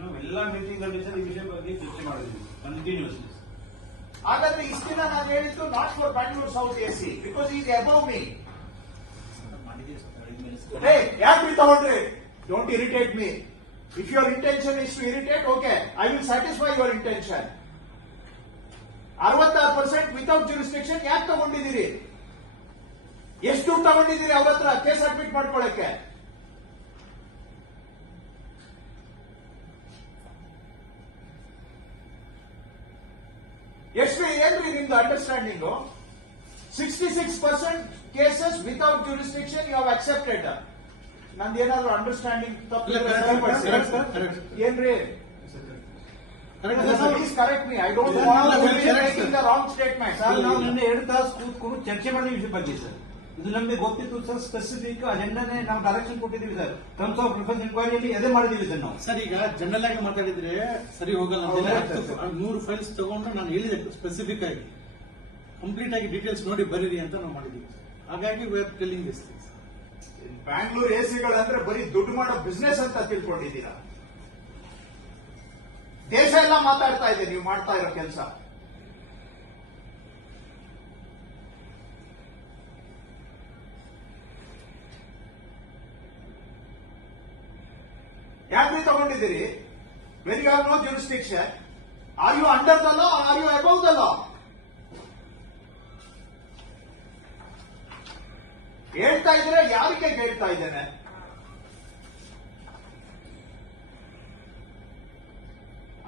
ನಾವು ಎಲ್ಲ ಮೀಟಿಂಗ್ ಅಲ್ಲಿ ಸರ್ ಈ ವಿಷಯ ಬಗ್ಗೆ ಚರ್ಚೆ ಮಾಡಿದ್ವಿ ಕಂಟಿನ್ಯೂಸ್ಲಿ. ಹಾಗಾದ್ರೆ ಇಷ್ಟು ದಿನ ನಾನು ಹೇಳಿದ್ದು not for Bangalore south AC because is above me. ಯಾಕ್ರಿ ತಗೊಂಡ್ರಿ? Don't irritate me. If your intention is to irritate, okay, I will satisfy your intention. 66% without jurisdiction ಯಾಕೆ ತಗೊಂಡಿದ್ದೀರಿ? ಎಷ್ಟು ದುಡ್ಡು ತಗೊಂಡಿದ್ದೀರಿ ಅವ್ರ ಹತ್ರ ಕೇಸ್ ಅಡ್ಮಿಟ್ ಮಾಡ್ಕೊಳ್ಳಕ್ಕೆ? ಎಷ್ಟು ಏನ್ರಿ ನಿಮ್ದು understanding? 66% cases without jurisdiction you have accepted. ನಂದು ಏನಾದ್ರು ಅಂಡರ್ಸ್ಟ್ಯಾಂಡಿಂಗ್ ತಪ್ಪು ಏನ್ರಿ? Please correct me. I don't want to be making the wrong statement. Sir ನಾವು ನಿನ್ನೆ 2 ತಾಸು ಕೂತ್ಕೊಂಡು ಚರ್ಚೆ ಮಾಡಿದ ವಿಷಯ ಬಗ್ಗೆ ಸರ್. ಇದು ನಮಗೆ ಗೊತ್ತಿತ್ತು ಸರ್. ಸ್ಪೆಸಿಫಿಕ್ ಅಜೆಂಡಾನೇ ನಾವು ಡೈರೆಕ್ಷನ್ ಕೊಟ್ಟಿದ್ದೀವಿ ಸರ್. ಟರ್ಮ್ಸ್ ಆಫ್ ರೆಫರೆನ್ಸ್ ಇನ್ಕ್ವೈರಿಯಲ್ಲಿ ಅದೇ ಮಾಡಿದೀವಿ ಸರ್ ನಾವು. ಸರ್ ಈಗ ಜನರಲ್ ಆಗಿ ಮಾತಾಡಿದ್ರೆ ಸರಿ ಹೋಗಲ್ಲ. 100 ಫೈಲ್ಸ್ ತಗೊಂಡು ನಾನು ಹೇಳಿದೆ ಸ್ಪೆಸಿಫಿಕ್ ಆಗಿ ಕಂಪ್ಲೀಟ್ ಆಗಿ ಡೀಟೇಲ್ಸ್ ನೋಡಿ ಬರೀರಿ ಅಂತ ನಾವು ಮಾಡಿದೀವಿ. ಹಾಗಾಗಿ we are telling this things. Bangalore ಎಸಿಗಳಂದ್ರೆ ಬರೀ ದುಡ್ಡು ಮಾಡೋ ಬಿಸ್ನೆಸ್ ಅಂತ ತಿಳ್ಕೊಂಡಿದ್ದೀರಾ? ದೇಶ ಎಲ್ಲ ಮಾತಾಡ್ತಾ ಇದೆ ನೀವು ಮಾಡ್ತಾ ಇರೋ ಕೆಲಸ. ಯಾಕ್ರಿ ತಗೊಂಡಿದ್ದೀರಿ? When you have no jurisdiction, are you under the law are you above the law? ಹೇಳ್ತಾ ಇದ್ರೆ ಯಾರಿಗೆ ಹೇಳ್ತಾ ಇದ್ದೇನೆ?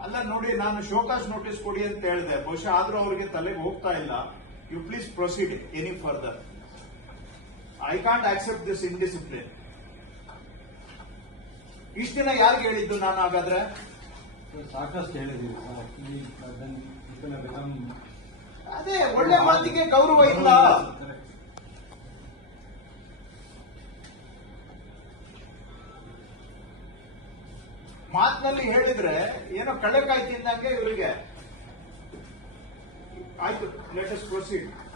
ಅಲ್ಲ ನೋಡಿ, ನಾನು ಶೋಕಾಸ್ ನೋಟಿಸ್ ಕೊಡಿ ಅಂತ ಹೇಳಿದೆ. ಬಹುಶಃ ಆದ್ರೂ ಅವರಿಗೆ ತಲೆಗೆ ಹೋಗ್ತಾ ಇಲ್ಲ. You please proceed any further. I can't accept this indiscipline. ಇಷ್ಟ ದಿನ ಯಾರಿಗೆ ಹೇಳಿದ್ದು ನಾನು? ಹಾಗಾದ್ರೆ ಸಾಕಷ್ಟು ಹೇಳಿದ್ದೀವಿ ಸರ್. ಅದೇ ಒಳ್ಳೆ ಮಾತಿಗೆ ಗೌರವ ಇಲ್ಲ. ಮಾತಿನಲ್ಲಿ ಹೇಳಿದ್ರೆ ಏನೋ ಕಳ್ಳಕಾಯಿ ತಿಂದಂಗೆ ಇವರಿಗೆ. ಆಯ್ತು, ಲೆಟ್ ಅಸ್ ಪ್ರೊಸೀಡ್.